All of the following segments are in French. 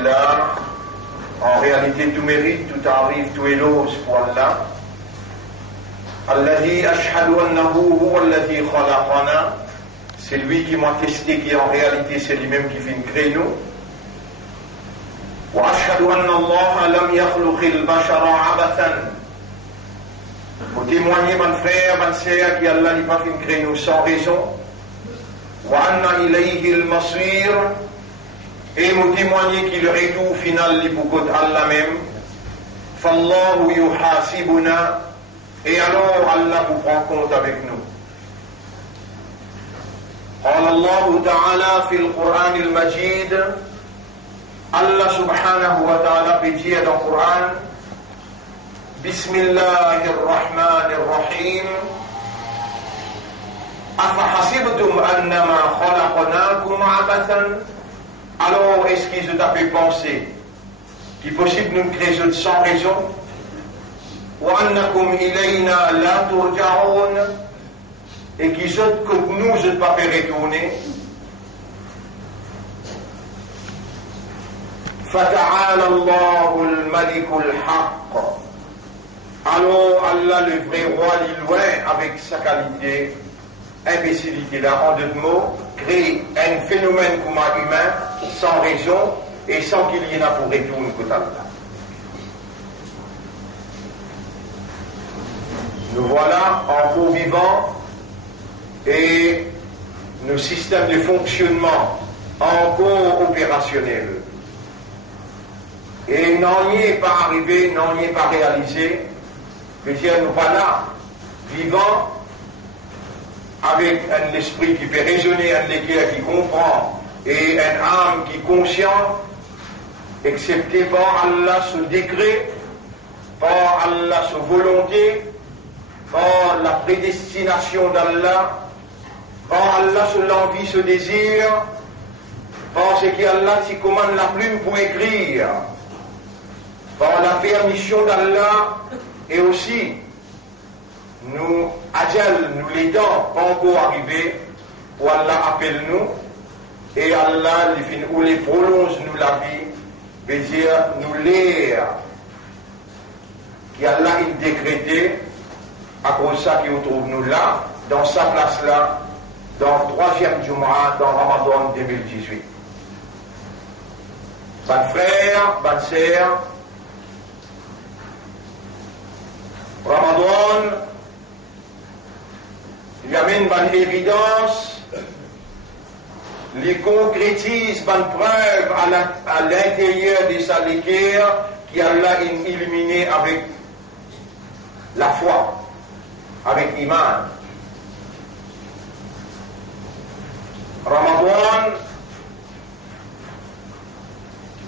billah. En réalité, tout mérite, tout arrive, tout éloge pour Allah. Alladhi ashhadu annahu huwa alladhi khalaqana. C'est lui qui m'a testé, qui en réalité c'est lui-même qui fait une créneau. Wa ashhadu anna Allah lam yakhluqil bashara abathan. Pour témoigner, mon frère, mon sœur, qu'Allah n'a pas fait une créneau sans raison. Wa anna ilayhi al-masir. Et nous témoigner qu'il le retour final du beaucoup d'Allah même. Fallahu yuhasibuna. Et alors Allah vous prend compte avec nous. قال الله تعالى في القرآن المجيد. Allah subhanahu wa ta'ala peut dire dans le Coran, Bismillahir Rahmanir Rahim. Afahasibtum annama khalaqnakum abathan. Alors, est-ce qu'ils ont fait penser qu'il est possible de nous créer sans raison? وَأَنَّكُمْ إِلَيْنَا لَا تُرْجَعُونَ. Et qu'ils ont que nous ne pas fait retourner. فَتَعَالَى اللَّهُ الْمَلِكُ الْحَقِّ. Alors, Allah, le vrai roi, il est loin avec sa qualité, imbécilité là, en deux mots, crée un phénomène comme humain, sans raison, et sans qu'il y en a pour retourner côté Allah. Nous voilà encore vivants et nos systèmes de fonctionnement encore opérationnels. Et n'en y est pas arrivé, n'en y est pas réalisé, mais dire nous pas là, vivants, avec un esprit qui fait raisonner, un équerre qui comprend, et un âme qui est conscient, excepté par Allah ce décret, par Allah sa volonté, par la prédestination d'Allah, par Allah ce l'envie, ce désir, par ce qu'Allah s'y commande la plume pour écrire, par la permission d'Allah, et aussi nous, Adjal, nous les dents, pas encore arrivés, où Allah appelle nous, et Allah, ou les prolonge nous la vie, veut dire nous l'air, qui Allah a décrété, à cause de ça qui nous trouve nous là, dans sa place là, dans le 3e Jumu'ah, dans Ramadan 2018. Bonne frère, bonne sœur, Ramadan, il y a une bonne évidence, les concrétise, bonne preuve à l'intérieur de sa liqueur qui Allah illuminé avec la foi, avec l'iman. Ramadan,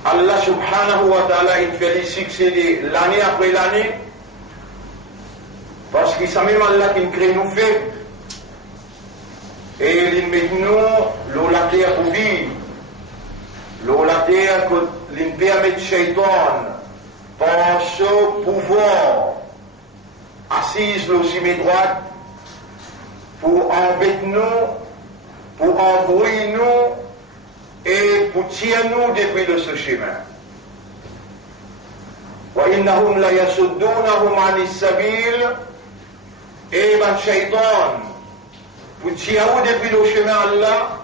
Allah subhanahu wa ta'ala il fait les succéder l'année après l'année parce que c'est même Allah qui nous crée nous fait et il met nous la terre pour vivre, la terre qui nous permet de shaitan par ce pouvoir assise aussi mes droites pour embêter nous, pour embrouiller nous et pour tirer nous depuis de ce chemin. وَإِنَّهُمْ لَيَسُدُّونَهُمْ عَنِ السَّبِيلِ. Et ben shaitan pour tirer nous depuis le chemin Allah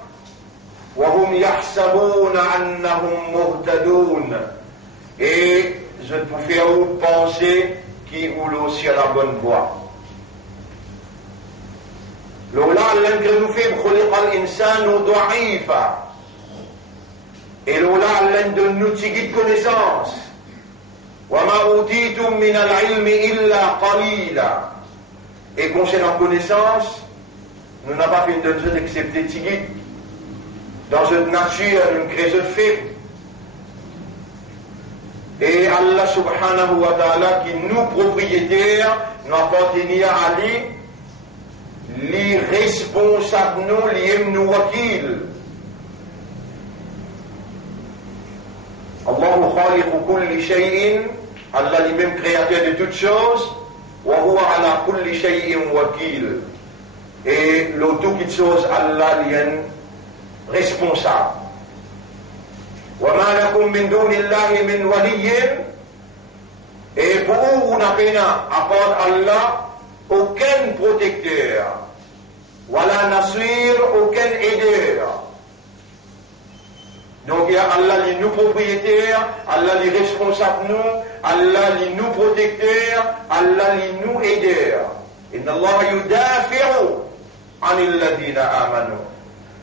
وَهُمْ يَحْسَبُونَ أَنَّهُمْ مُهْتَدُونَ. Et je peux faire penser qui roule aussi à la bonne voie. لولا لن كانوا فيه خلق الإنسان ضعيفا. Et لولا لن donne-nous de connaissance. وما أوتيتم من العلم إلا قليلا. Et concernant connaissance, nous n'avons pas fait une donne excepté tigit. Dans cette nature, une création faible. Et Allah subhanahu wa ta'ala qui nous propriétaires nous appartenir à lui, les responsables nous, les nous wakil. Allahu khaliqu kulli shay'in, Allah est même créateur de toutes choses, wa huwa ala kulli shay'in wakil. Et le tout qui chose Allah est responsable. وَمَا لَكُمْ مِنْ دُونِ اللَّهِ مِنْ وَلِيٍّ. Et pour vous n'avez à part Allah aucun protecteur. Wala nasir, aucun aideur. Donc il y a Allah les nous propriétaires, Allah les responsables nous, Allah les nous protecteurs, Allah les nous aideurs. Inna Allah yudafi'u anil ladina amanu.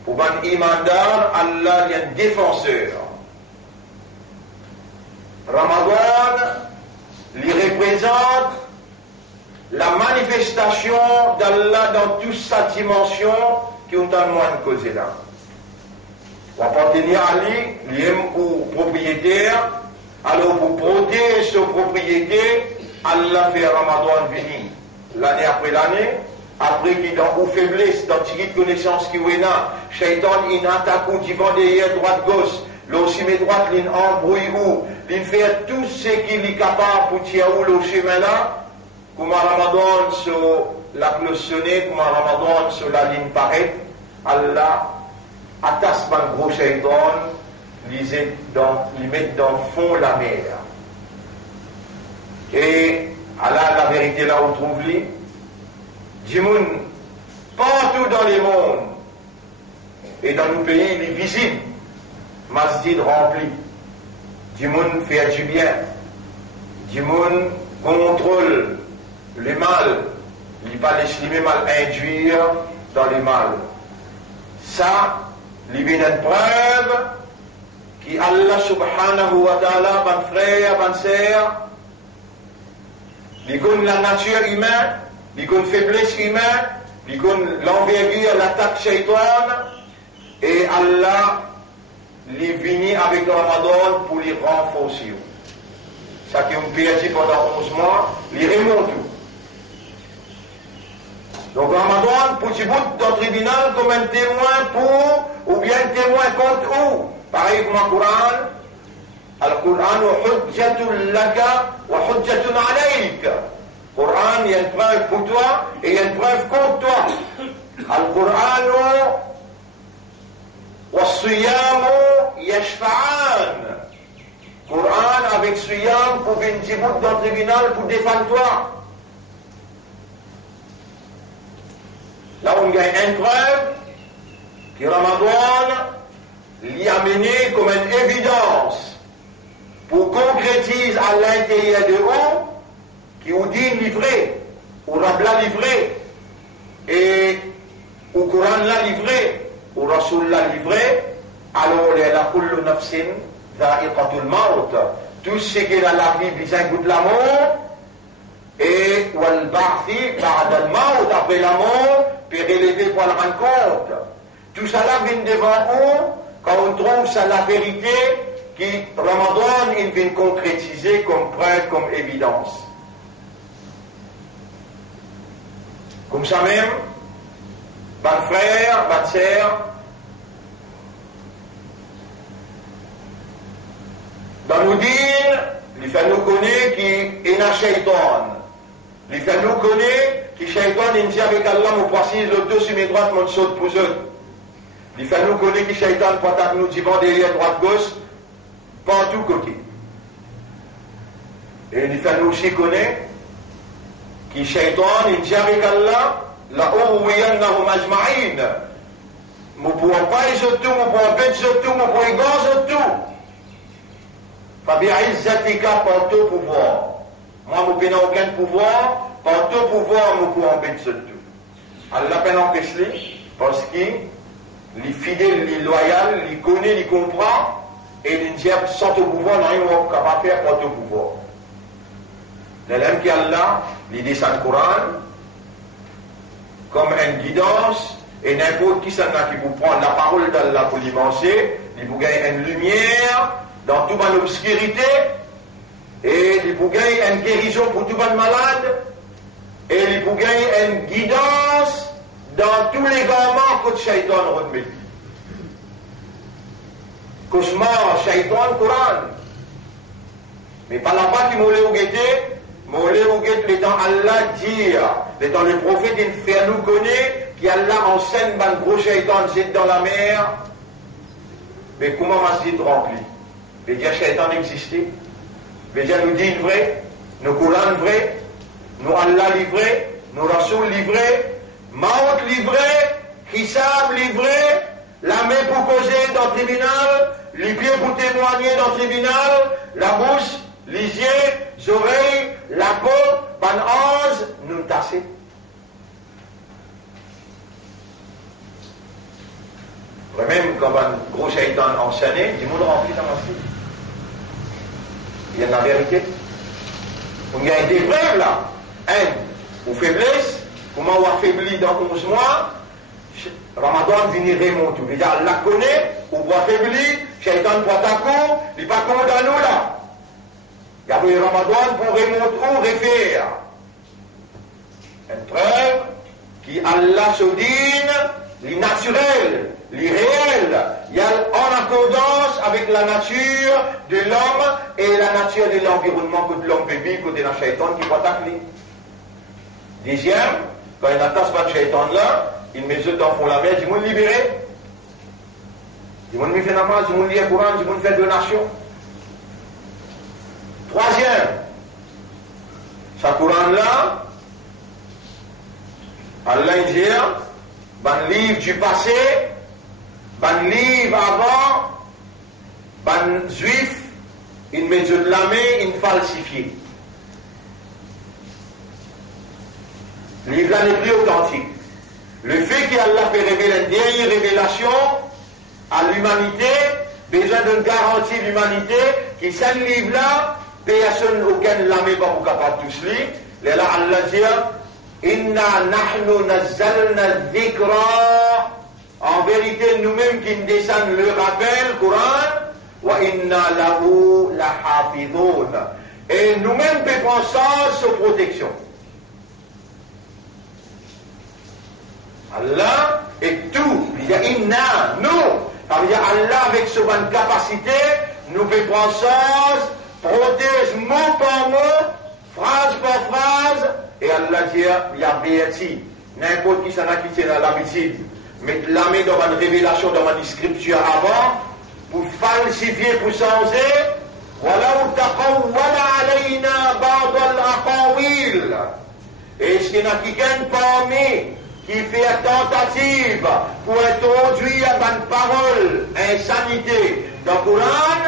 Pour ban imandar, Allah est un défenseur. Ramadan lui représente la manifestation d'Allah dans toute sa dimension qui ont en moins de causer là. Pour appartenir à lui, l'homme ou propriétaire, alors pour protéger sa propriété, Allah fait Ramadan venir. L'année après l'année, après qu'il est dans une faiblesse, dans une connaissance qui est là, Shaitan, il attaque ou divan derrière, droite-gauche, l'autre met droite, il embrouille ou, il fait tout ce qu'il est capable pour tirer le chemin là, comme Ramadan sur la cloche sonnée, comme Ramadan sur la ligne paraît, Allah attache un gros Shaitan, il met dans le fond la mer. Et Allah, la vérité là où trouve-lui, Dimoun, partout dans les mondes et dans nos pays, il est visible. Masjid rempli. Dimoun fait du bien. Dimoun contrôle le mal. Il ne pas laisser les mal induire dans le mal. Ça, il y a une preuve qui Allah subhanahu wa ta'ala, ban frère, ban sœur, il connaît la nature humaine, il connaît la faiblesse humaine, il connaît l'envergure, l'attaque shaitan, et Allah les venu avec le Ramadan pour les renforcer. Ça qui ont perdu pendant 11 mois, les remonte. Donc Ramadan, pour ce bout dans le tribunal, comme un témoin pour, ou bien un témoin contre où. Pareil comme le Coran. Al-Quran, hujjatun laka wa hujjatun alayk. Coran, il y a une preuve pour toi et il y a une preuve contre toi. Al-Quran, والصيام يشفعان. Coran avec Siyam pour venir dans le tribunal pour défendre toi. Là on gagne une preuve que Ramadan l'y a mené comme une évidence pour concrétiser à l'intérieur de vous qui vous dit livré, ou Rabla livré, et au Coran l'a livré, ou Rasoul l'a livré, alors il y a la kullu nafsin dha'iqatul maut. Tout ce qui est dans la Bible, il goût de la mort, et wal ba'thi ba'da al maut, après la mort, puis relevé pour la rendre compte. Tout ça là vient devant vous, quand on trouve ça la vérité, qui Ramadan, il vient concrétiser comme preuve, comme évidence. Comme ça même, votre frère, votre sœur, dans nos dînes, il fait nous connaître qui est un shaitan. Il fait nous connaître qui shaitan, il dit avec Allah, mon poisson, l'autre deux sur mes droites, mon saute pour eux. Il fait nous connaître qui shaitan, pointe nous divan derrière, droite, gauche, partout côté. Et il fait nous aussi connaître qui shaitan, il dit avec Allah, la uwiyannahum ajma'in. Nous ne pouvons pas y tout, nous ne pouvons pas y tout, nous ne pouvons pas y tout. Fabi'izzatika par ton pouvoir. Moi, nous n'avons aucun pouvoir, par ton pouvoir, nous pouvons pas y tout. Allah peine empêcher parce qu'il est fidèle, il est loyal, il connaît, il comprend, et il dit sans ton pouvoir, nous n'avons pas faire par ton pouvoir. L'élève qui Allah, il descend le Coran, comme une guidance, et n'importe qui s'en a qui vous prend la parole d'Allah pour l'immenser, il vous gagne une lumière dans toute une obscurité, et il vous gagne une guérison pour tout le malade, et il vous gagne une guidance dans tous les garments que le shaitan remet. Cauchemar, shaitan, Coran. Mais par la part qui m'aurait guetté, les temps Allah dire, les temps le prophète il fait nous connaître qu'Allah enseigne un gros shaitan c'est dans la mer, mais comment masjid rempli? veut dire Shaitan existait, veut dire nous dit vrai, nous Coran vrai, nous Allah livré, nous Rasoul livré, Maout livré, Hisab livré, la main pour causer dans le tribunal, les pieds pour témoigner dans le tribunal, la bouche, les yeux, les oreilles, la peau, ban ange, nous tasser. Même quand un gros shaitan enchaîné, du monde rempli dans ma vie. Il y a la vérité. Il y a des preuves là. Haine ou faiblesse, comment on affaibli dans 11 mois, Ramadan venir remonter. Déjà, Allah connaît, ou boit affaibli, shaitan pointe à coup, il n'est pas contre nous là. Il y a eu Ramadan pour remonter ou refaire. Une preuve qui Allah se dit, les naturels. L'irréel, il y a en accordance avec la nature de l'homme et la nature de l'environnement que l'homme peut vivre côté d'un shaitan qui va attaquer. Deuxième, quand il n'attache pas de shaitan là, il met eux dans fond la mer, du monde libéré. Du monde fait namaz, du monde lit le Coran, du monde fait donation. Troisième, ce Coran là, Allah dit, ban livre du passé, ban livre avant, ban juif, une mesure de la main, une falsifiée. Le livre n'est plus authentique. Le fait qu'Allah peut révéler une dernière révélation à l'humanité, besoin d'une garantie de l'humanité, qui ce livre-là, personne aucun la main pas pour capable de tous lire. Là, Allah dit, Inna nahnu nazzalna dhikra. En vérité, nous-mêmes qui nous descendons le rappel, Coran, wa inna lahu la hafidun. Et nous-mêmes pouvons penser sur protection. Allah est tout. Il y a inna, nous. Ça veut dire Allah avec sa bonne capacité, nous pouvons penser, protège mot par mot, phrase par phrase. Et Allah dit, il y a béati. N'importe qui s'en a quitté dans l'habitude. Mettre la main dans une révélation, dans une scripture avant, pour falsifier, pour changer. وَلَوْ تَقَوَّلَ عَلَيْنَا بَعْضَ الْأَقَاوِيلِ. Et ce qu'il y en a quelqu'un parmi qui fait tentative pour introduire une parole, insanité dans le Coran,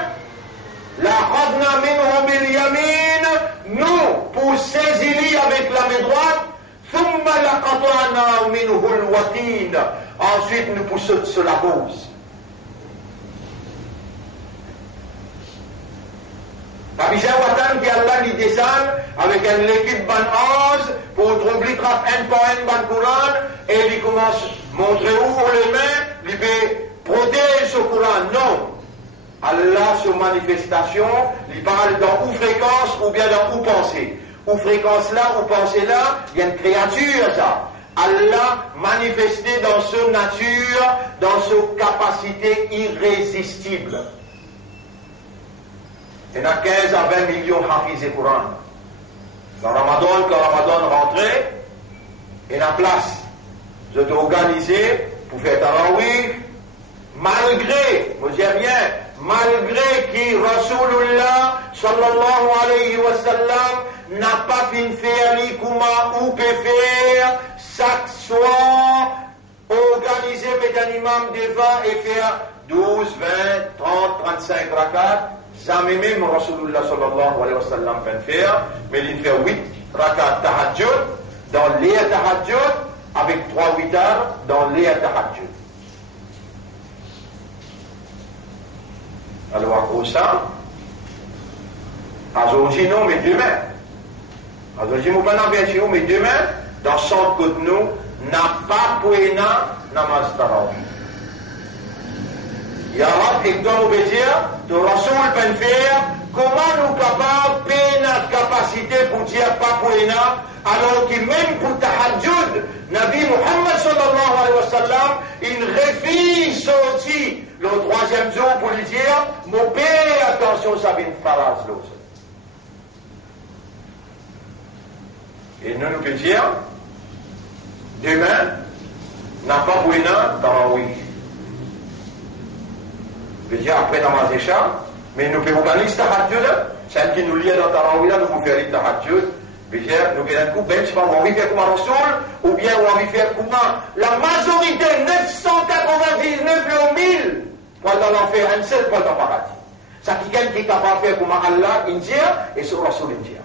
la khadna minhum bil yamin, nous, pour saisir avec la main droite, ثم لقطعنا منه الوتين. Ensuite, nous poussons sur la bourse. Kabisha Watan qui Allah lui descend avec une liquide ban 11 pour troubler un par un ban Coran et il commence à montrer où les mains, il peut protéger ce Coran. Non. Allah, sur manifestation, il parle dans ou fréquence ou bien dans ou pensée. Ou fréquence là, ou pensée là, il y a une créature ça. Allah manifesté dans sa nature, dans sa capacité irrésistible. Il y en a 15 à 20 millions hafiz et Coran. Dans Ramadan, quand Ramadan rentrait, il y a place. Je dois organiser pour faire tarawih, malgré, vous dites bien, malgré que Rasulullah sallallahu alayhi wa sallam n'a pas fait faire comment ou peut faire chaque soir, organiser avec un imam devant et faire 12, 20, 30, 35 rakats. Jamais même Rasulullah sallallahu alayhi wa sallam peut faire, mais il fait 8 rakats tahajjud dans les tahajjud avec 3 witars dans les tahajjud. Alors, à cause de ça, aujourd'hui, non, mais demain. Aujourd'hui, nous ne pouvons pas bien sûr, mais demain, dans son côté, nous, n'a pas pu namaz tarawih. Ya Rab, et doit obéir, de Rasoul peut faire, comment nous capables de notre capacité pour dire pas pour alors que même pour tahajjud, Nabi Muhammad sallallahu alayhi wa sallam, il refuse sorti le 3e jour pour lui dire, mon père, attention, ça vient de phrase l'autre. Et nous nous pouvons dire, demain, n'a pas bouina tarawih. Je veux dire, après namaz Isha, Mais nous pouvons pas liste tahajjud, celle qui nous lie dans Tarawih, nous pouvons faire liste tahajjud. Bien, nous avons un coup, ben, je sais pas, on va faire comme un Rasoul, ou bien on va faire comme la majorité, 999 ou 1000, pour dans l'enfer, un seul pour dans le paradis. Ça qui est capable de faire comme Allah, India, et sur Rasoul India.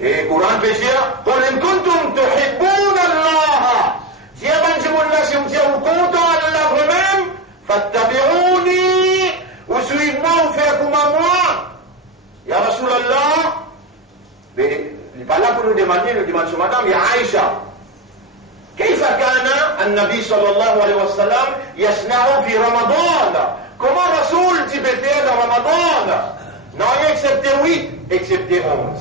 Et le Coran peut dire, قُلْ إِن كُنْتُمْ تُحِبُّونَ اللَّهَ. Si vous êtes content Allah vous-même, فَاتَّبِعُونِي, ou suivez-moi, ou faites comme moi. Ya Rasulallah, mais il n'est pas là pour nous demander, nous demande ce matin, mais Aïcha, كيف كان النبي صلى الله عليه وسلم يصنع في رمضان? Comment Rasoul tu peux faire dans Ramadan? Non, excepté 8, excepté 11.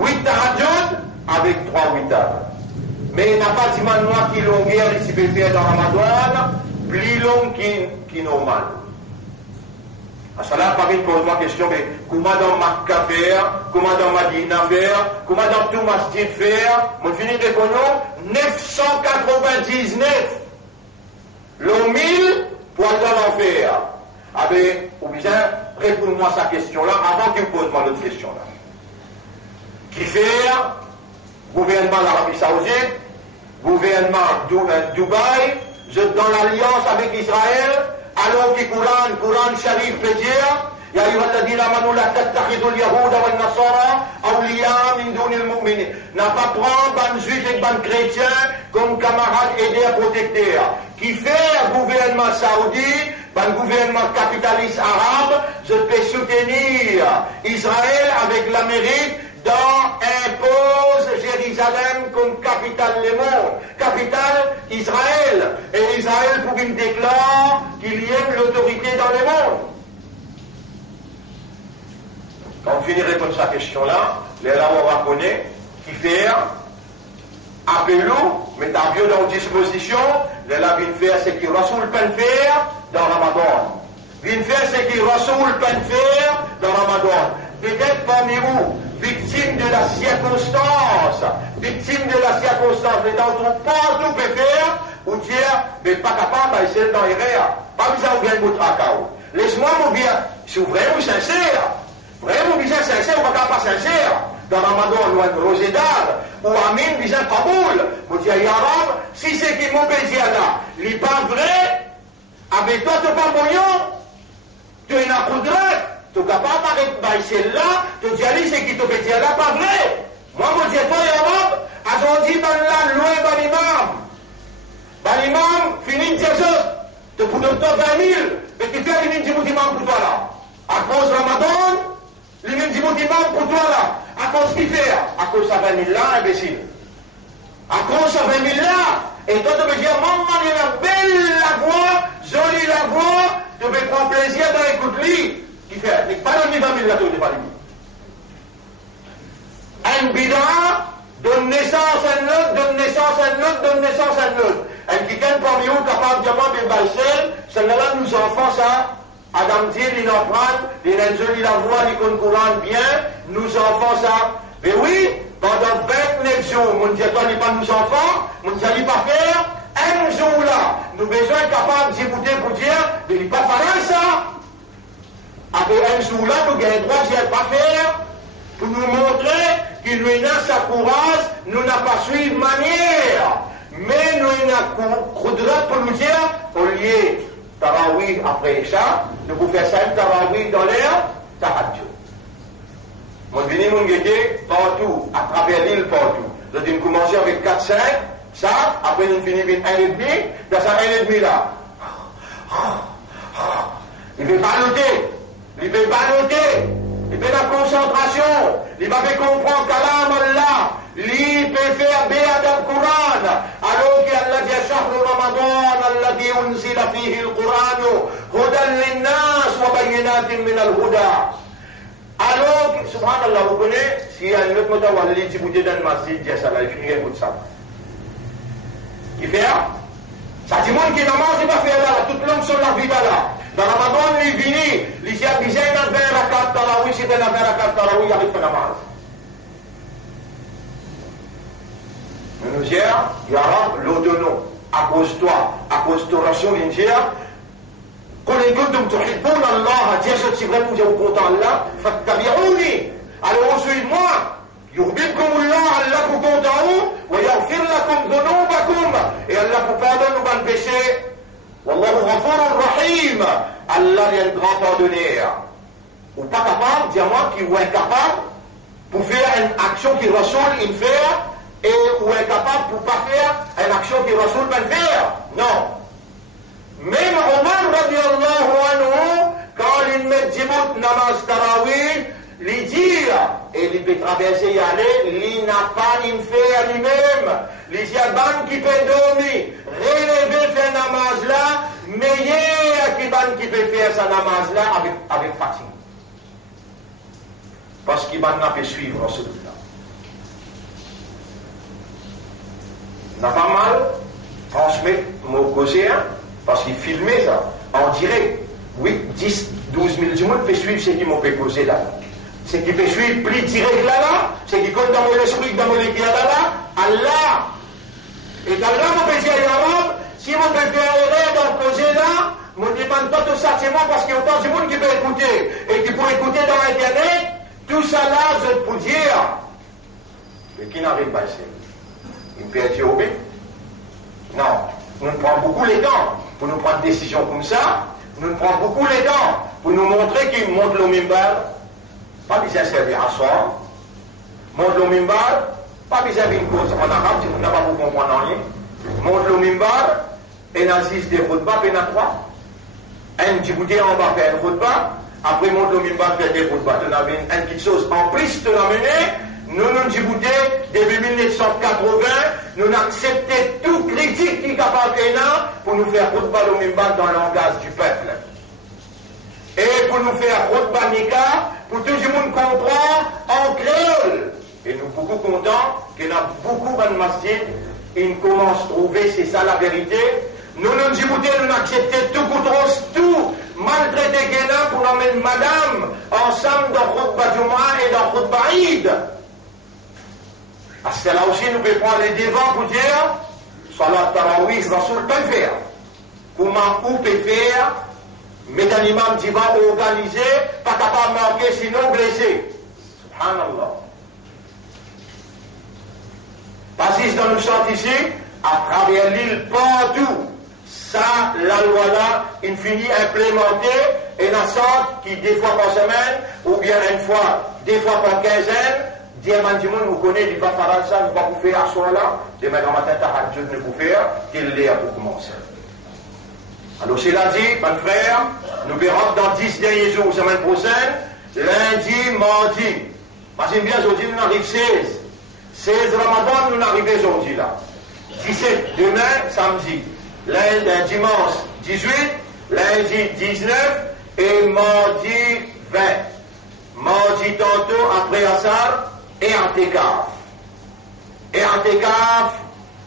8 tahajjud avec 3 witards. Mais il n'a pas dit moi qui longueur il peut faire dans Ramadan, plus long qui normal. Cela, pas vite pose moi question, mais comment dans Makkah faire, comment dans Madina faire, comment dans tout masjid faire, mon fini de connaître 999. Le 1000 pour aller dans l'enfer. Ah ben, ou bien, réponds-moi à cette question-là avant qu'il pose moi l'autre question-là. Qui fait gouvernement de l'Arabie Saoudite, gouvernement Dubaï, dans l'alliance avec Israël, alors que Coran Sharif peut dire, يا أيها الذين آمنوا لا تتخذوا اليهود والنصارى أولياء من دون المؤمنين. N'a pas prendre ban juif et ban chrétien comme camarades aidés à protecter. Qui fait un gouvernement saoudien, un gouvernement capitaliste arabe, je peux soutenir Israël avec l'Amérique dans impose Jérusalem comme capitale du monde, capitale Israël. Et Israël pour qu'il déclare qu'il y ait l'autorité dans le monde. Quand on finit de répondre à cette question-là, les là on va connaître qui fait appelons, mettre un vieux dans disposition, les là viennent faire ce que Rasoul peut faire dans Ramadan. Viennent faire ce que Rasoul peut faire dans Ramadan. Peut-être parmi vous, victime de la circonstance, mais dans ton pas tout peut faire, ou dire, mais pas capable d'essayer dans les rêves. Pas besoin de vous tracao. Laisse-moi vous dire, si vous vraiment sincère, vraiment bien sincère, ou pas sincère, dans Ramadan, ou un rosé d'âme, ou Amin, bien Kaboul, vous dire, ya Rab, si c'est qui m'ont dit là, il n'est pas vrai, avec toi, tu n'es pas moyen, tu es un coup de rêve. Tu n'es capable d'arrêter celle-là, tu dis, allez, c'est qui te peut dire là, pas vrai. Moi, je dis, toi, ya Rab, a dit, ben là, loin, l'imam, finit de dire ça, tu peux donner 20 000, mais tu fais l'imam d'imam pour toi là. À cause Ramadan, l'imam d'imam pour toi là. À cause qui fait? À cause de 20 000 là, imbécile. À cause de 20 000 là, et toi, tu peux dire, maman, il a belle la voix, jolie la voix, tu peux prendre plaisir dans l'écoute-lui. Qui fait? Mais pas dans les 20 000 là, tu ne pas lui. Un bid'a donne naissance à un autre, donne naissance à un autre, donne naissance à un autre. Un qui gagne parmi nous capable de dire, mais Baïsel, celle-là, nous enfants, ça, Adam dit, il en prend, il a une jolie la voix, il connaît Coran bien, nous enfants, ça. Mais oui, pendant 29 jours, mon Dieu, toi, n'est pas nos enfants, mon Dieu, il pas faire, un jour là, nous besoin capable d'écouter pour dire, mais il pas faire ça. Après un jour là, nous avons le droit de pas faire, pour nous montrer qu'il nous a sa courage, nous n'a pas suivi manière. Mais nous avons le droit pour nous dire, au lieu Tarawih après Isha, nous pouvons faire ça, Tarawih dans l'air, Tahajjud. Mon vini, mon guetté, partout, à travers l'île, partout. Nous avons commencé avec 4-5, ça, après nous finissons avec 1,5, dans ça 1,5 là. Il ne peut pas noter. Il ne peut pas noter. Il fait la concentration. Il va faire comprendre Kalam Allah. Il peut faire Béadab Quran. Alors qu'Allah dit Shahru Ramadan, alladhi unzila fihi al-Quran, hudan linnas wa bayyinatin min al-huda. Alors, subhanallah, vous connaissez, s'il y a une autre mot à aller Djibouti dans le masjid, il y a ça là, il finit avec ça. Qui fait? Ça dit, monde qui est namaz, il va faire là, toute l'homme sur la vie là. Dans Ramadan, il vient, il y a déjà une 20 rakat tarawih, si tu as 20 rakat tarawih, il arrive à namaz. Nous nous disons, Ya Rab, l'autonom, à cause de toi, à cause de ton ration, il dit, قل إن كنتم تحبون الله dire si vraiment vous êtes content Allah فاتبعوني alors suivez-moi يحببكم الله Allah vous content ويغفر لكم ذنوبكم et Allah vous pardonne vos péchés والله غفور رحيم Allah est un grand pardonneur ou pas capable dis-moi qui ou incapable pour faire une action qui Rasoul il fait et ou incapable pour pas faire une action qui Rasoul va faire non. Même Omar radiallahu anhu, quand il met Djibout namaz tarawih, il dit, et il peut traverser y aller, il n'a pas une fait lui-même. Il dit, ban qui peut dormir, relever faire namaz là, meilleur qui ban qui peut faire sa namaz là avec fatigue. Parce qu'il n'a pas suivre ce là. N'a pas mal transmettre mon causé, parce qu'il filmait ça, en direct. 8, 10, 12 000 du monde peut suivre ce qui m'a fait causer là. Ce qui peut suivre plus direct là, ce qui compte dans mon esprit, dans mon équipe là, Allah. Et dans là, mon péché est arabe, si mon peut faire erreur dans le causer là, ne demande pas tout ça, c'est moi parce qu'il y a autant de monde qui peut écouter, et qui peut écouter dans Internet, tout ça là, je peux dire. Mais qui n'arrive pas ici? Il peut être obéi? Non. Nous prenons beaucoup les temps pour nous prendre des décisions comme ça. Nous prenons beaucoup les temps pour nous montrer qu'il monte le mimbar. Pas besoin de servir à soi. Monte le mimbar. Pas besoin d'une cause en arabe si vous n'avez pas beaucoup comprendre rien. Monte le mimbar. Et n'assiste des khutbas, et n'a trois. Un Djibouti en bas faire un khutbah. Après monte le mimbar faire des khutbas. Tu n'avais une petite chose en plus de l'amener. Nous Djibouti, depuis 1980, nous avons accepté toute critique qui est capable pour nous faire khutbah au mimbar dans le langage du peuple. Et pour nous faire khutbah nika, pour tout le monde comprendre en créole. Et nous sommes beaucoup contents qu'il y a beaucoup de masjid, ils commencent à trouver, c'est ça la vérité. Nous Djibouti, nous avons accepté tout, maltraité quelqu'un pour emmener madame ensemble dans khutbah Jumu'ah et dans khutbah Eid. Parce que là aussi, nous pouvons prendre les devants pour dire, Salat Tarawih, Rasoul peut le faire. Comment on peut faire, mais un imam qui va organiser, pas capable de marquer, sinon blessé. Subhanallah. Parce que dans nous sommes ici, à travers l'île, partout, ça, la loi là, il finit implémentée, et la sorte qui, des fois par semaine, ou bien une fois, des fois par quinzaine, Diamant du monde, vous connaissez, il va faire ça, vous va vous faire à soi là, demain dans matin, t'as Dieu ne vous faire, qu'il l'est à pour commencer. Alors, c'est lundi, mon frère, nous verrons dans 10 derniers jours, semaine prochaine, lundi, mardi. Parce que bien aujourd'hui, nous arrivons 16. 16 Ramadan, nous arrivons aujourd'hui là. 17, demain, samedi. Lundi, dimanche, 18, lundi, 19, et mardi, 20. Mardi tantôt, après Assar, et I'tikaf. Et I'tikaf,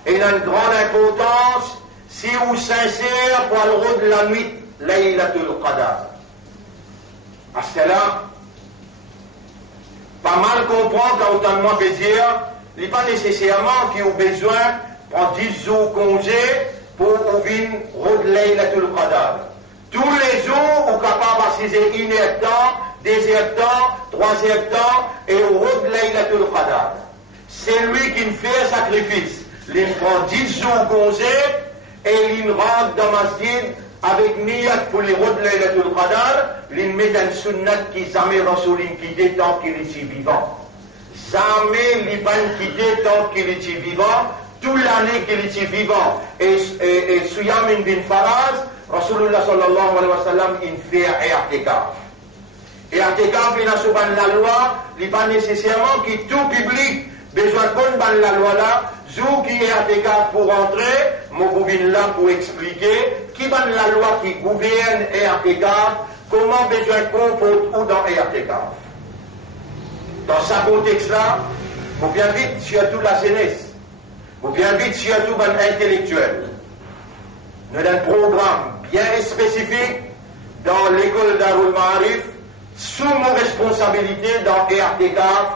il a une grande importance si vous sincère pour le rôle de la nuit, Laylatul Qadr. À cela, pas mal comprendre quand autant de moi peut dire, il n'est pas nécessairement qu'il y a besoin de prendre 10 jours congé pour ouvrir le rôle de Laylatul Qadr. Tous les jours, vous êtes capable d'assister 1 heure de temps, 2 heures de temps, 3 heures de temps, et au route de Laylatul Qadr. C'est lui qui fait un sacrifice. Il prend 10 jours congé, et il rentre dans ma masjid avec niyat pour les routes de Laylatul Qadr, il met un sunnat qui jamais Rasoulin quitté tant qu'il est vivant. Jamais il va quitter tant qu'il est vivant, toute l'année qu'il est vivant. Et Suyamin bin Faraz, Rasulullah sallallahu alayhi wa sallam, il fait un i'tikaf. Et i'tikaf, il a souvent la loi, il n'est pas nécessairement que tout public besoin de la loi là, zou qui est i'tikaf pour entrer, mon gouverne là pour expliquer, qui va la loi qui gouverne i'tikaf, comment besoin comporte ou dans i'tikaf. Dans ce contexte là, vous bien vite surtout la jeunesse, vous bien vite surtout les intellectuels. Nous avons un programme bien spécifique dans l'école d'Arul Ma'arif, sous mon responsabilité dans i'tikaf,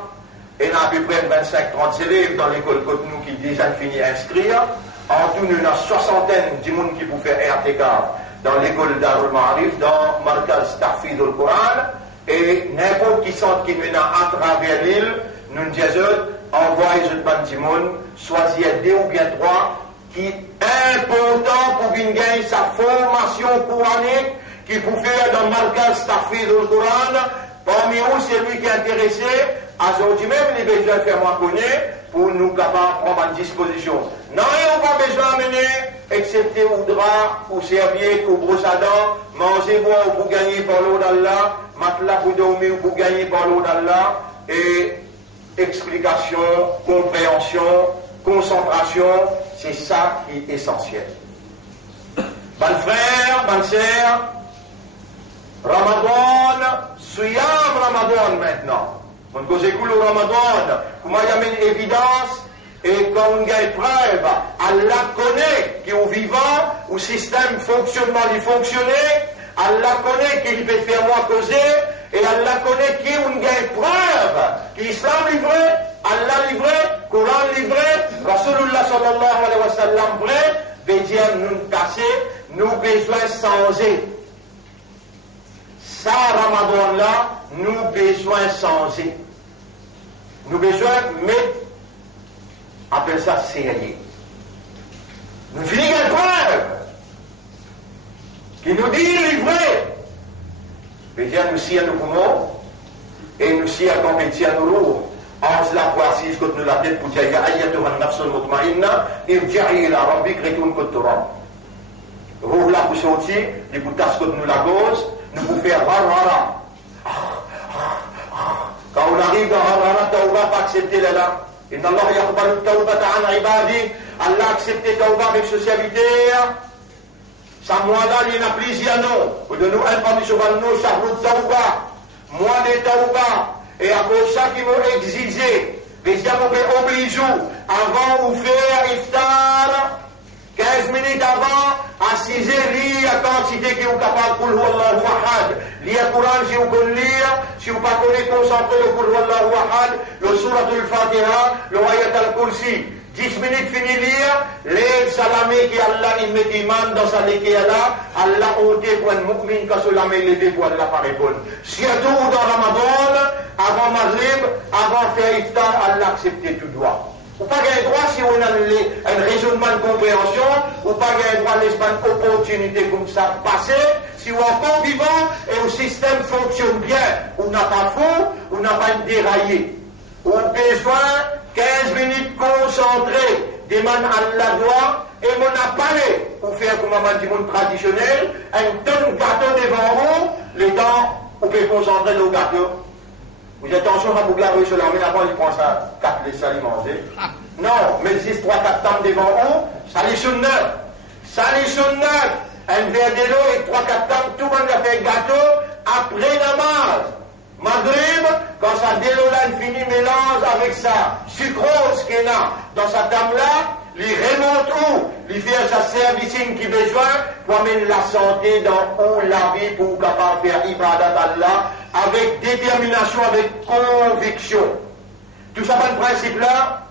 et il y a à peu près 25-30 élèves dans l'école Cotonou qui déjà fini à inscrire. En tout, nous avons une soixantaine de monde qui peut faire i'tikaf dans l'école d'Arul Ma'arif, dans Markaz Tahfidh al-Quran, et n'importe qui sont qui mène à travers l'île, nous disons, envoyez les bandimons, choisir 2 ou bien 3, qui est important pour qu'il gagne sa formation coranique, qui peut faire dans Markaz Tahfidh al-Quran. Parmi eux, c'est lui qui est intéressé, aujourd'hui même, il a besoin de faire moi connaître pour nous capables de prendre en disposition. Non, il n'y a pas besoin de mener, excepté ou drap, ou serviette, ou brosse à dents, manger, boire, ou pour gagner par l'eau d'Allah, matelas pour dormir, ou pour gagner par l'eau d'Allah, et explication, compréhension, concentration, c'est ça qui est essentiel. Bonne frère, bonne sœur, Ramadan, Suyam Ramadan maintenant. On cause écoule au Ramadan, comment il y a une évidence, et quand on a une preuve, Allah connaît qui est vivant, ou système fonctionnement il fonctionnait, Allah connaît qu'il peut faire moi causer, et Allah connaît qui on a une preuve, qui l'islam livré, Allah livré, Coran livré, Rasulullah sallallahu alayhi wa sallam vrai, veut dire nous casser, nous besoin changer. Ça, Ramadan là, nous besoin changer. Nous besoin mettre, appelle ça sérieux. Nous finissons une preuve qui nous dit livré. Veut dire nous si à nos poumons et nous si à compétir à nos lourds. En la fois si je nous la tête pour dire ya ayyatuha an-nafsul mutma'inna irji'i ila rabbik retourne côté Torah. Rouvre la pour sortir, les boutas que nous la gauche, nous pouvons faire rara. Quand on arrive dans rara, Tawba pas accepter là. Inna Allah yaqbalu tawbata an ibadi. Allah accepte Tawba avec socialité. Ça moi là, il y en a plusieurs noms. Ou de nous informer sur le nom, ça roule Tawba. Moi de Tawba. Et à cause de ça qui m'ont exigé, mais si on peut obliger avant ou faire iftar, 15 minutes avant, assiser, lire la quantité qui est capable pour Allahu Ahad. Lire le Coran si vous connaissez lire, si vous ne pouvez pas concentrer le pour Allahu Ahad, le Surat al-Fatiha, le Ayat al-Kursi. 10 minutes fini lire, les salamés qui Allah il met iman dans sa léquée là, Allah ôté pour un mu'min quand salamé levé pour Allah pas répondre. Surtout dans Ramadan, avant Maghrib, avant faire iftar, Allah accepte tout droit. Ou pas gagner droit si on a un raisonnement de compréhension, ou pas gagner droit l'espace opportunité comme ça passer, si on est encore vivant et le système fonctionne bien, on n'a pas faux, on n'a pas déraillé. On a besoin 15 minutes concentrées, demande à la doigt, et on a parlé pour faire comme on dit monde traditionnel, un tonne de gâteau devant vous, le temps, on peut concentrer le gâteau. Vous avez attention à vous glaver sur l'armée, avant il prend ça, 4 les salis manger. Non, mais 6, 3, 4 tables devant vous, salis sur 9. Salis sur 9, un verre de l'eau et 3, 4 tables, tout le monde a fait gâteau après namaz. Maghrib, quand sa délola finit, mélange avec sa sucrose qu'il a dans sa table-là, il remonte où? Il fait sa servicine qui besoin pour amener la santé dans où la vie pour capable faire ibadat Allah avec détermination, avec conviction. Tout ça, le principe-là,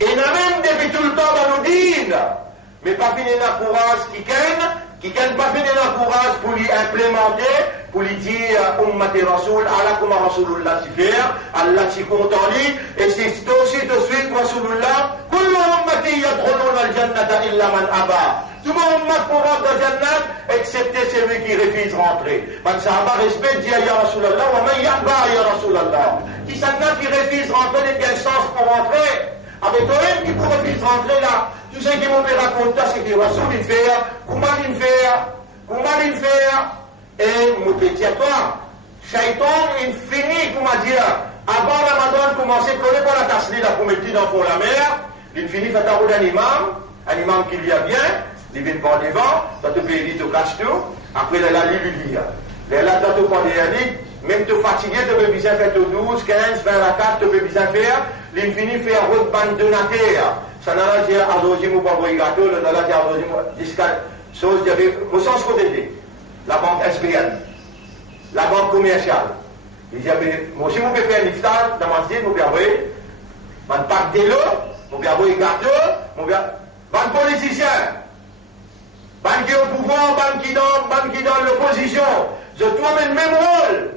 et n'a même depuis tout le temps dans nos dînes, mais pas fini la courage qui gagne pas fini la courage pour lui implémenter, pour lui dire Ummati Rasoul, Allah comme Rasoulullah s'y faire, Allah s'y content lui, et c'est aussi de suite Rasoulullah, Kullu Ummati yadkhuluna al-jannata illa man aba. Tout le monde m'a pour rentrer dans le jannat, excepté celui qui refuse rentrer. Man sahaba respecte, dit Ya Rasulallah, wa man yabba Ya Rasulallah. Qui s'en a qui refuse rentrer, il y a un sens pour rentrer. Avec toi-même qui pourrait refuse rentrer là. Tout ce qui m'ont raconté, c'est que Rasoul il fait, comment il fait, et mon petit à toi, Shaitan, il finit, comment dire, avant Ramadan, commencer, connaît pas la tasse là pour mettre dans fond la mer, il finit, fait un imam qui lit bien, il vient par devant, ça te peut dire, tu caches tout, après la lit, il lit. Là, tu te prends des lits, même te fatiguer, tu peux bien faire 12, 15, 20 la 4, tu peux bien faire, il finit faire route bande de la terre. Ça n'a pas dit à Ardosim ou pas pour gâteau, le n'a pas dit à Ardosim discal, chose, il y avait, au sens côté, la banque SBN, la banque commerciale. Il dit, moi aussi, vous pouvez faire un iftar, dans ma ville, vous pouvez avoir, un pack de l'eau, vous pouvez avoir un gâteau, vous pouvez avoir un politicien. ban qui est au pouvoir, ban qui dans l'opposition. Je trouve le même rôle.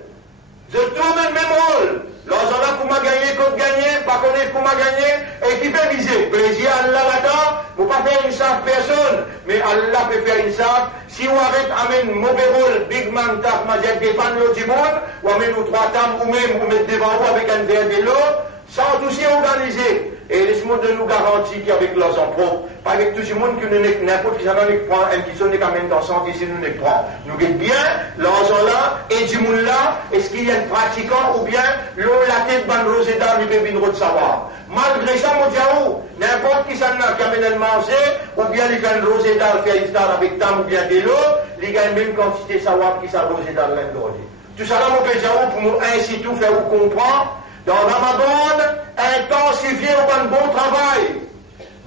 Je trouve le même rôle. L'argent là pour m'a gagné, contre gagner, pas connaître pour m'a gagné, et qui peut viser. Plaisir à Allah là-dedans, vous pas faire une saf personne, mais Allah peut faire une saf. Si vous avez amène mauvais rôle, big man, taf, majek, dépendre l'autre du monde, ou amène ou trois tables, ou même vous mettez devant vous avec un verre de l'eau, sans tout s'y organiser. Et laisse-moi de nous garantir qu'avec l'argent propre, pas avec tout le monde qui nous n'est n'importe qui ça nous prend, un qui sonne quand même dans 100 ici nous ne prend. Nous gagnons bien l'argent là, et du monde là, est-ce qu'il y a un pratiquant ou bien l'eau, la tête, ban rosé d'âme, il peut venir de savoir. Malgré ça, mon diaou, n'importe qui ça n'a qu'à mener le manger, ou bien il fait un rosé d'âme, fait une star avec tam ou bien de l'eau, il gagne même quantité de savoir qui ça rosé d'âme l'endroit. Tout ça là, mon père diaou, pour nous ainsi tout faire ou comprendre. Dans Ramadan, intensifier un bon travail.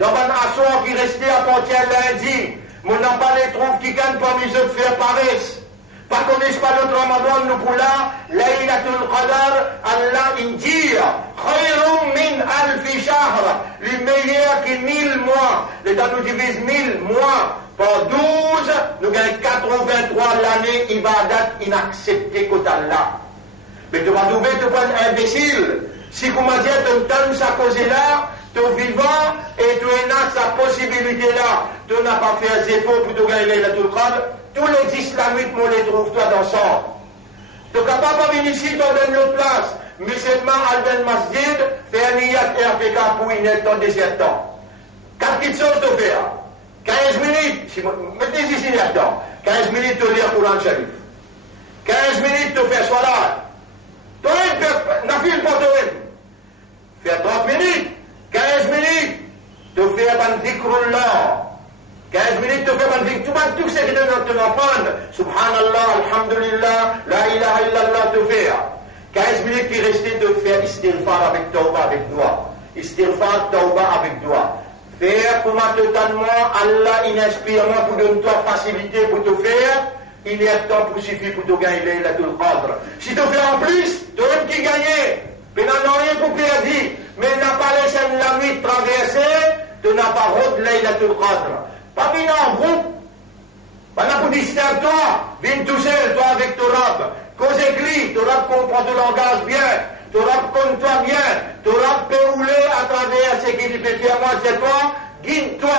Dans un assoir qui restait à partir lundi, mon n'a pas les trouve qui gagnent parmi eux de faire paresse. Pas connaissent pas notre Ramadan, nous pour là, Laylatul Qadar, Allah indique, Khayrum min alfi shahr, le meilleur qui 1000 mois. L'État nous divise 1000 mois par 12, nous gagnons 83 l'année, ibadat inaccepté côté Allah. Mais tu vas trouver te prendre imbécile. Si comme on dit, tu donnes sa cause là, tu es vivant et tu as sa possibilité là. Tu n'as pas fait un effort pour te gagner la tout tous les islamiques, on les trouve toi dans ça. Tu n'es capable de venir ici, tu donnes l'autre place. Musulman, Alben Masjid, faire un niyat RPK pour une aide dans des temps. 4 petites choses tu fais. 15 minutes, mettez ici là-dedans. 15 minutes, tu lis le Coran Sharif. 15 minutes, tu fais salat. Nafil pour toi. Fais 30 minutes, 15 minutes, tu fais un dhikrullah. 15 minutes, tu fais un dhikrullah. Tout ce que tu apprends, subhanallah, alhamdulillah, la ilaha illallah, tu fais. 15 minutes qui restent de faire istighfar avec tawbah, avec doigt. Istighfar, tawbah avec doigt. Faire comment totalement, Allah, il inspire-moi pour donner toi facilité pour te faire. Il y a temps pour suffire pour te gagner la Qadr. Si tu fais en plus, tu as qui gagner. Mais n'en a rien pour perdre. Mais n'a pas laissé la nuit traverser, tu n'as pas route Laylatul Qadr. Pas bien en groupe. Pas pour distinguer toi. Viens tout seul, toi avec ton rab. Cause écrit, ton rab comprend ton langage bien. Ton rab compte toi bien. Ton rab peut rouler à travers ce qu'il peut faire moi, c'est toi. Guide-toi,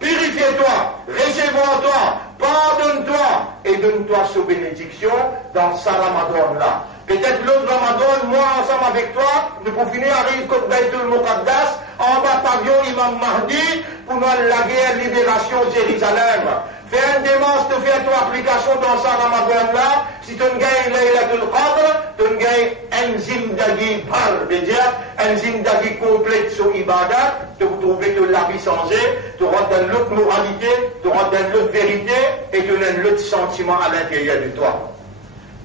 purifie-toi, recevoir-toi, pardonne-toi et donne-toi sous bénédiction dans ce Ramadan-là. Peut-être l'autre Ramadan, moi ensemble avec toi, nous pouvons finir arrive comme Baytul Muqaddas, en bas pavillon Imam Mahdi, pour nous la guerre, libération de Jérusalem. Fais un démence de faire ton application dans ce Ramadan-là, si tu gagnes Laylatul Qadr, tu gagnes un zindagi par, c'est-à-dire un zindagi complet sur Ibadat, tu vas trouver que la vie changée, tu rentres dans l'autre moralité, tu rentres dans l'autre vérité, et tu as l'autre sentiment à l'intérieur de toi.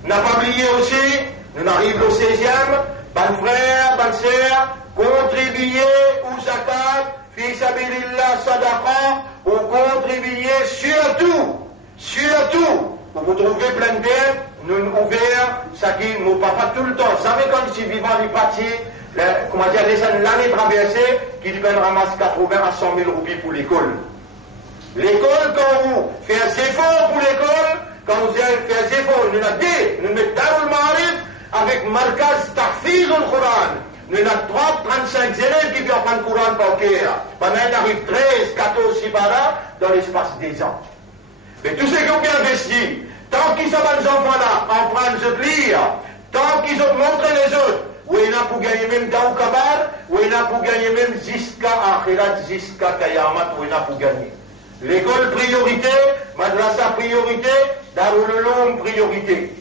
N'a pas oublié aussi, nous arrivons au 16e, bonnes frères, bonnes sœurs, contribuer au zakat, fi sabilillah sadaqa, ou contribuer surtout, pour vous trouver plein de bien, nous ouverts, ça qui mon papa tout le temps. Vous savez quand je suis vivant du parti, comment dire, l'année traversée, qu'il ramasse 80 à 100 000 roupies pour l'école. L'école, quand vous faites un effort pour l'école, quand vous faites un effort, nous avons dit, nous mettons Darul Ma'arif avec Markaz Tahfiz al-Quran. Nous avons 35 élèves qui viennent prendre le Coran par cœur. Pendant il arrive 13, 14, 6 par là, dans l'espace des ans. Mais tous ceux qui ont bien investi, tant qu'ils sont les enfants-là, en train de se lire, tant qu'ils ont montré les autres, où il y en a pour gagner même Daou Kabar, où il y en a pour gagner même Ziska Akhirat, Ziska Kayamat, où il y en a pour gagner. L'école priorité, Madrasa priorité, Darul Uloum priorité.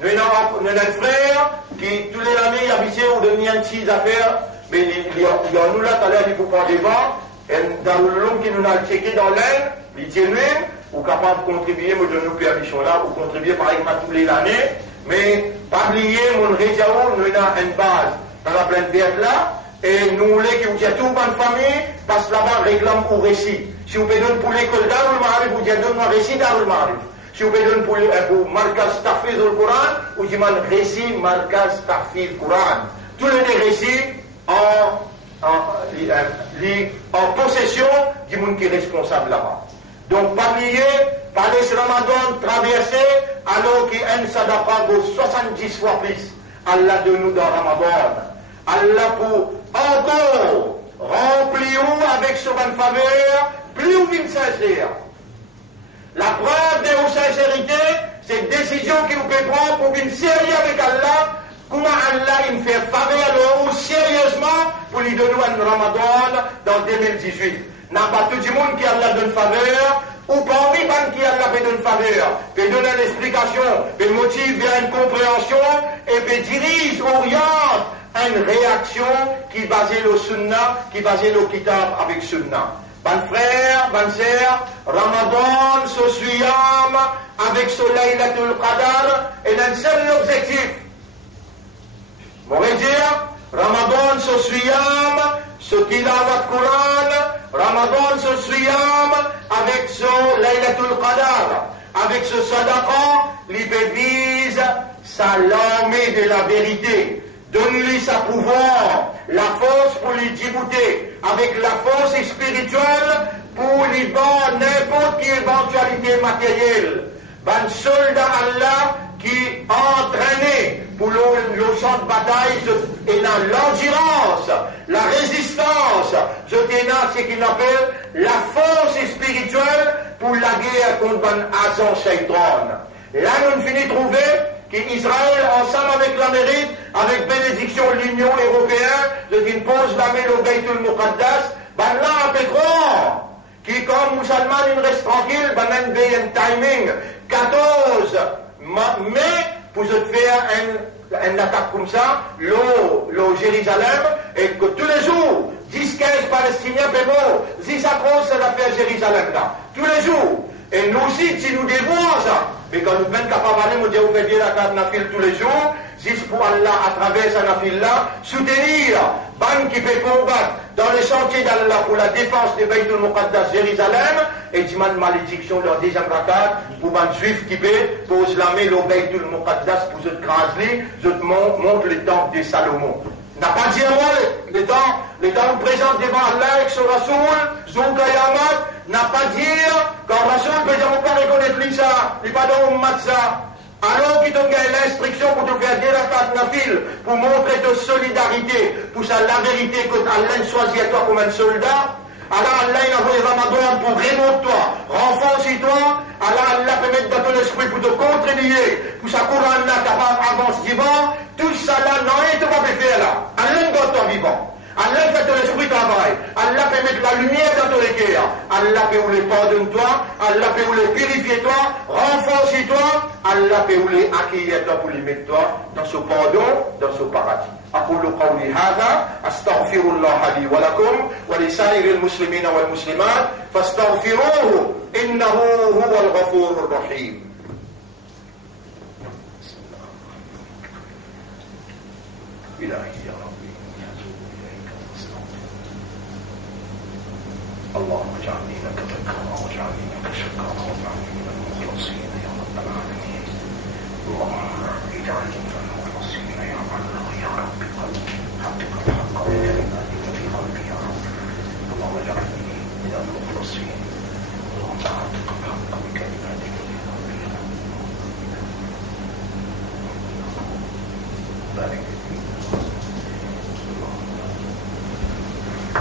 Nous avons un frère qui, tous les années, habité ou donné un petit affaire, mais il y a nous là, tout à l'heure, il faut prendre des vents, et Darul Uloum qui nous a checké dans l'Inde, il tient lui, ou capable de contribuer, moi je nous permission là, ou contribuer par exemple tous les années, mais pas oublier, mon région, nous avons une base dans la plaine verte là, et nous voulons que vous dites tout bonne famille, parce que là-bas, réclame pour récit. Si vous pouvez donner pour l'école Darul Ma'arif, vous dites donne-moi récit Darul Ma'arif. Si vous pouvez donner pour Markaz Tahfiz al-Quran, vous dites récit Markaz Tahfiz al-Quran. Tous les récits en possession du monde qui est responsable là-bas. Donc, pas Par les Ramadan traversé, alors qu'un sadaqa vaut 70 fois plus. Allah de nous dans Ramadan. Allah pour encore remplir avec son bonne faveur, plus ou moins sincère. La preuve de vos sincérités, c'est une décision que vous pouvez prendre pour une série avec Allah. Comment Allah il fait faveur ou sérieusement pour lui donner un Ramadan dans 2018. N'a pas tout le monde qui Allah donne faveur, ou parmi les qui Allah peut donner faveur, peut donner une explication, peut motiver vers une compréhension, et peut dirige, oriente une réaction qui est basée le sunnah, qui est basée le kitab avec sunnah. Ban frère, ban sœur, Ramadan, ce suyam, avec ce Laylatul Qadar, est un seul objectif. On va dire, Ramadan, ce suyam, ce tilawat Quran, Ramadan, ce suyam, avec ce Laylatul Qadar, avec ce sadaqa, il vise sa l'armée de la vérité. Donne-lui sa pouvoir, la force pour lui débouter, avec la force spirituelle pour lui battre n'importe quelle éventualité matérielle. Un soldat Allah qui entraîné pour le champ de bataille et dans l'endurance, la résistance, je tiens ce qu'il appelle la force spirituelle pour la guerre contre un agent shaitan. Là, nous finissons de trouver qu'Israël, ensemble avec l'Amérique, avec bénédiction de l'Union européenne, qui pose la main au Baytul Muqaddas, ben là, un peu grand, qui, comme musulman, il reste tranquille, ben un timing, 14 mai, pour se faire une attaque comme ça, le Jérusalem, et que tous les jours, 10-15 Palestiniens peuvent mourir, 10 à cause de l'affaire Jérusalem là, tous les jours. Et nous aussi, si nous dévouons ça, mais quand nous sommes capables d'aller, nous devons faire la carte nafil tous les jours, juste pour Allah, à travers sa nafil là, soutenir, ban qui peut combattre dans les chantiers d'Allah pour la défense des Baytul Muqaddas Jérusalem, et tu m'as une malédiction dans deuxième rakat, pour ban juif qui peut, pour slammer le Baytul Muqaddas, pour se craser, je te montre le temple de Salomon. N'a pas dit moi, les temps où présente devant Allah avec son Rasoul, son Kayamat, n'a pas dit, quand Rasoul peut dire, on peut reconnaître lui ça, il n'est pas dans le ça. Alors qu'il te gagne l'instruction pour te faire dire la carte nafil, pour montrer de solidarité, pour ça la vérité que Allah choisit toi comme un soldat, alors Allah il a envoyé Ramadan pour remonter toi, renforcer-toi, alors Allah peut mettre dans ton esprit pour te contribuer, pour ça Coran là capable avance vivant, tout ça là, non, il ne peut pas faire là. Allah doit toi vivant. Allah fait ton esprit travail. Allah peut mettre la lumière dans ton cœur. Allah peut vous les pardonner toi. Allah peut vous les purifier toi. Renforcer toi. Allah peut vous les accueillir toi pour les mettre toi dans ce pardon, dans ce paradis. أقول قولي هذا أستغفر الله لي ولكم ولسائر المسلمين والمسلمات فاستغفروه إنه هو الغفور الرحيم. إلهي يا ربي أتوب إليك وأستغفرك. اللهم اجعلني لك ذكرا واجعلني لك شكرا واجعلني من المخلصين يا رب العالمين. اللهم اجعلني من المخلصين يا الله يا رب حقق الحق بكلماتك في قلبي يا رب. اللهم اجعلني من المخلصين. اللهم حقق الحق بكلماتك في قلبي يا رب. بارك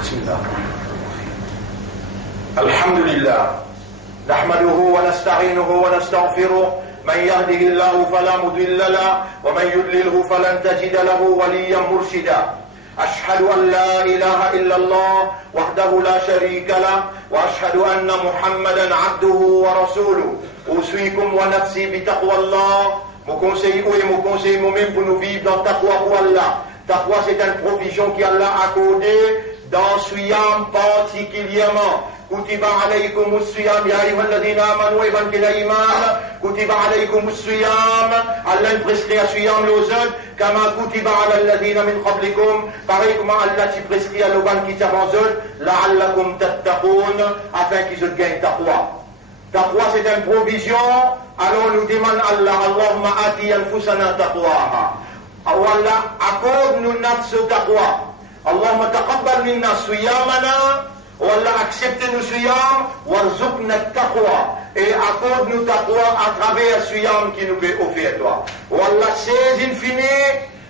بسم الله الرحمن الرحيم. الحمد لله نحمده ونستعينه ونستغفره. من يهده الله فلا مضل له ومن يضلله فلن تجد له وليا مرشدا. أشهد أن لا إله إلا الله وحده لا شريك له وأشهد أن محمدا عبده ورسوله. أوصيكم ونفسي بتقوى الله. Mon conseil et mon conseil moi-même pour nous vivre dans taqwa pour Allah. Taqwa c'est une provision qu'Allah a accordée dans Siyam particulièrement. Kutiba alaykum as-siyam ya ayyuhalladhina amanu wa bankina iman. Kutiba alaykum as-siyam. Allah prescrit à Siyam les autres. Kama kutiba ala alladhina min qablikum. Pareil comme Allah t'y prescrit à l'oban qui t'avance eux. La'allakum tattaqun. Afin qu'ils se gagnent taqwa. Taqwa c'est une provision. Alors nous demandons Allah, Allahumma ati anfusana taqwaha. Allah accorde-nous nafs taqwa. Allahumma taqabbal minna siyamana Oh Allah, accepte nos siyam, warzuqna taqwa, et accorde-nous taqwa à travers le siyam qui nous fait offrir toi. Oh Allah, 16 infini,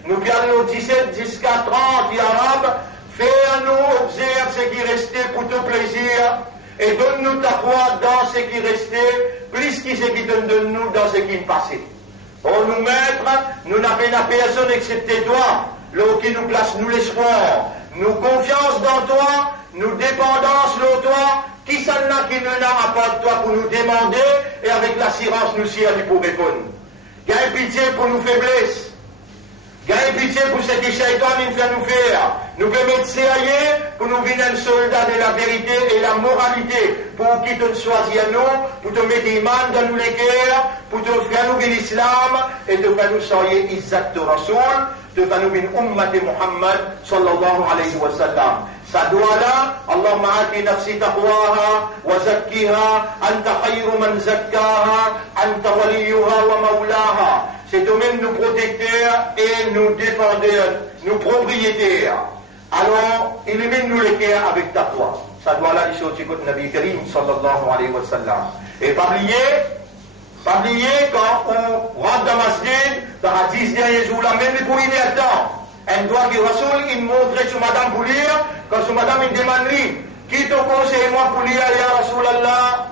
nous gardons 17 jusqu'à 30, ya Rab, fais-nous observer ce qui restait pour ton plaisir, et donne-nous taqwa dans ce qui restait, plus que ce qui donne nous dans ce qui passait. Oh nous maîtres, nous n'avons personne excepté toi, là qui nous place nous l'espoir, nous confiance dans toi, nous dépendance de toi, qui s'en a qui nous a à part toi pour nous demander, et avec l'assurance nous si elle pour répondre. Gagne pitié pour nos faiblesses. Gagne pitié pour ce que Shaitan nous fait nous faire. Nous pouvons mettre sérieux pour nous venir un soldat de la vérité et la moralité. Pour qui te choisit à nous, pour te mettre iman dans nous les cœurs, pour te faire nous venir l'islam et te faire nous soyez Izzat de Rasoul, te faire nous venir Ummat de Muhammad sallallahu alayhi wa sallam. سادوالا اللهم آت نفسي تقواها وزكها أنت خير من زكاها أنت وليها ومولاها. C'est toi-même nous protecteurs et nous défendeurs, nous propriétaires. Alors, illumine-nous les cœurs avec ta foi. Sadwala les choses que Nabi Karim sallallahu alayhi wa sallam. Et pas oublier quand on rentre dans la masjid, dans la 10 derniers jours, là, même pour y aller temps. Un doigt qui Rasoul, il montrait sur madame pour lire, quand sur madame il demande lui, qui te conseille moi pour lire, ya Rasulallah?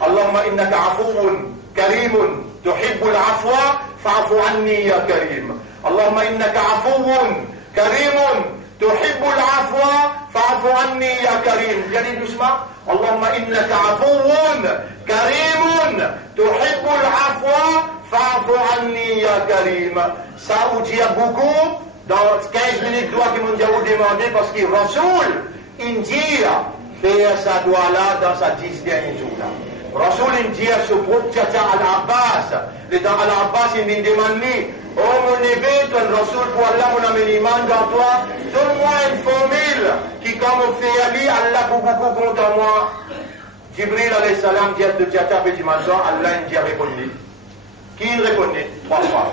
Allahumma innaka afoun, karimun, tuhibbul afwa, fa'afu anni ya karim. Allahumma innaka afoun, karimun, tuhibbul afwa, fa'afu anni ya karim. Bien dit doucement. Allahumma innaka afoun, karimun, tuhibbul afwa, fa'afu anni ya karim. Ça vous dit beaucoup. Dans 15 minutes, doit que mon Dieu vous demander parce que Rasoul, il dit, faire sa doigt là dans sa 10 derniers jours là. Rasoul, il dit, ce propre tchatcha Al-Abbas, le temps Al-Abbas, il me demande, oh mon neveu, ton Rasoul, pour Allah, mon amènement dans toi, donne-moi une formule qui, comme on fait Ali, Allah pour beaucoup compte en moi. Jibril alayhi salam dit à tchatcha, petit matin, Allah, il dit, répondez. Qui il répondait 3 fois?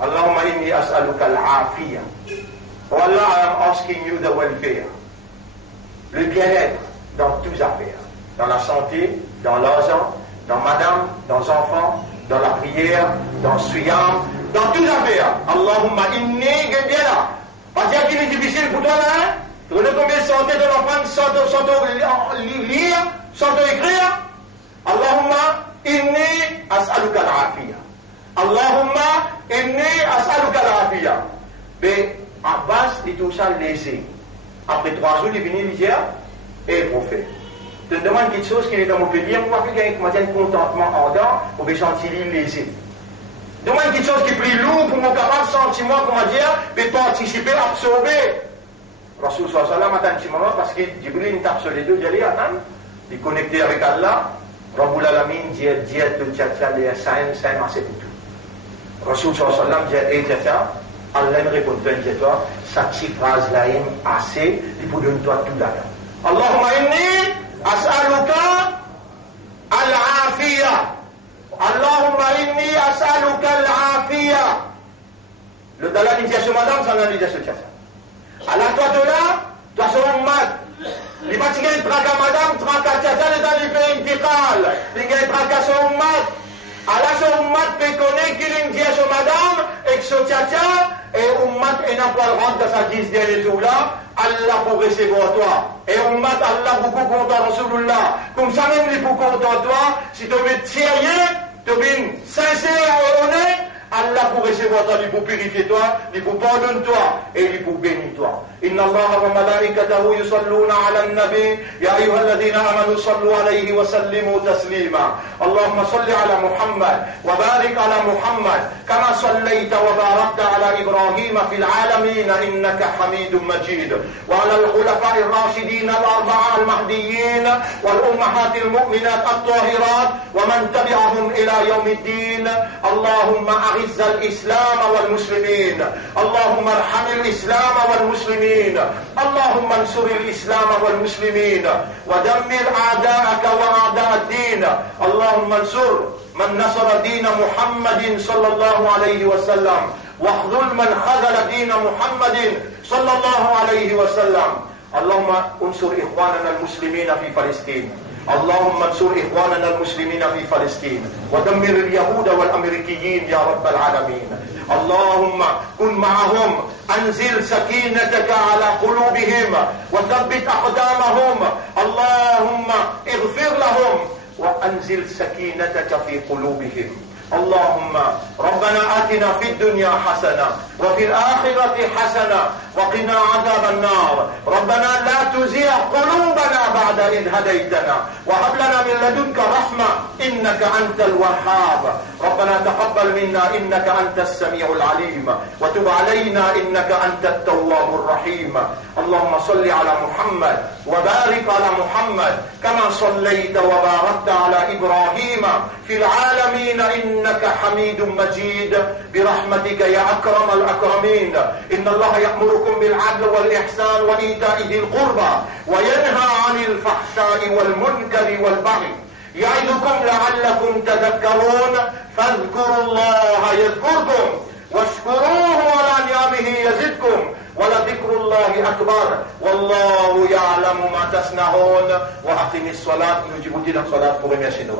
Allahumma inni as'aluka al-afiyah. Oh Allah, I am asking you the welfare. Le bien-être dans toutes affaires. Dans la santé, dans l'argent, dans madame, dans enfants, dans la prière, dans le siyam, dans toutes affaires. Allahumma inni gadiala. Pas dire qu'il est difficile pour toi là, hein? Tu connais combien de santé de l'enfant sans lire, sans écrire? Allahumma inni as'aluka al-afiyah. Allahumma inni as'aluka al-afiyah. Mais Abbas dit tout ça laissé. Après 3 jours, il est venu, il dit, et prophète, te demande quelque chose qui est dans mon pays, on voit quelqu'un qui m'a dit un contentement ardent, pour que sentir laissé. Demande quelque chose qui est plus lourd pour mon capable sentiment, comment dire, mais participer, absorber. Rasoul sallallahu alayhi wa sallam, un petit moment, parce que Jibril tape sur les deux, j'allais attendre, il est connecté avec Allah, Rabbul Alamin, dit, le tchatcha, les saints, c'est pour tout. Rasoul sallallahu alayhi wa sallam dit, tchatcha, Allah me répond, toi, cette phrase-là est assez, il faut donner toi tout là. Allahumma inni as'aluka al-afiyah. Allahumma inni as'aluka al-afiyah. Le dalal dit à ce madame, ça n'a dit à ce tchatcha. Alors toi de là, toi c'est un mat. Les bâtiments ils traquent madame, traquent tchatcha, les dalil fait intiqal. Les gars ils traquent son mat. Alors ce ummat peut connaître qu'il dit à ce madame, et que ce tchatcha, et ummat et n'a pas le rentre dans sa 10 derniers jours là, Allah pour recevoir toi. Et ummat Allah beaucoup content Rasulullah. Comme ça même il est beaucoup content toi, si tu es sérieux, tu es sincère et honnête, Allah pour recevoir toi, il pour purifier toi, il pour pardonner toi, et il pour bénir toi. Inna Allah wa malaikatahu yusalluna ala an-nabi, ya ayyuhalladhina amanu sallu alayhi wa sallimu taslima. Allahumma salli ala Muhammad, wa barik ala Muhammad, kama sallaita wa barakta ala Ibrahim fil alamin, innaka hamidun majid. Wa ala al-khulafa'i ar-rashidin al-arba'a al-mahdiyyin, wal ummahat al-mu'minat at-tahirat, wa man tabi'ahum ila yawm ad-din. Allahumma أعز الإسلام والمسلمين اللهم ارحم الإسلام والمسلمين اللهم انصر الإسلام والمسلمين ودمر أعداءك وأعداء الدين اللهم انصر من نصر دين محمد صلى الله عليه وسلم واخذل من خذل دين محمد صلى الله عليه وسلم اللهم انصر إخواننا المسلمين في فلسطين، اللهم انصر إخواننا المسلمين في فلسطين ودمر اليهود والأمريكيين يا رب العالمين. اللهم كن معهم، أنزل سكينتك على قلوبهم وثبت أقدامهم، اللهم اغفر لهم وأنزل سكينتك في قلوبهم. اللهم ربنا آتنا في الدنيا حسنة وفي الآخرة حسنة وقنا عذاب النار. ربنا لا تزغ قلوبنا بعد إذ هديتنا وهب لنا من لدنك رحمة إنك أنت الوهاب. ربنا تقبل منا إنك أنت السميع العليم وتب علينا إنك أنت التواب الرحيم. اللهم صل على محمد وبارك على محمد كما صليت وباركت على إبراهيم في العالمين إنك حميد مجيد برحمتك يا أكرم الأكرمين. إن الله يأمركم بالعدل والإحسان وإيتاء ذي القربى وينهى عن الفحشاء والمنكر والبغي يعظكم لعلكم تذكرون. فاذكروا الله يذكركم واشكروه على نعمه يزدكم ولذكر الله أكبر والله يعلم ما تصنعون. وأقم الصلاة. Nous vous disons la salat pour remercier nous.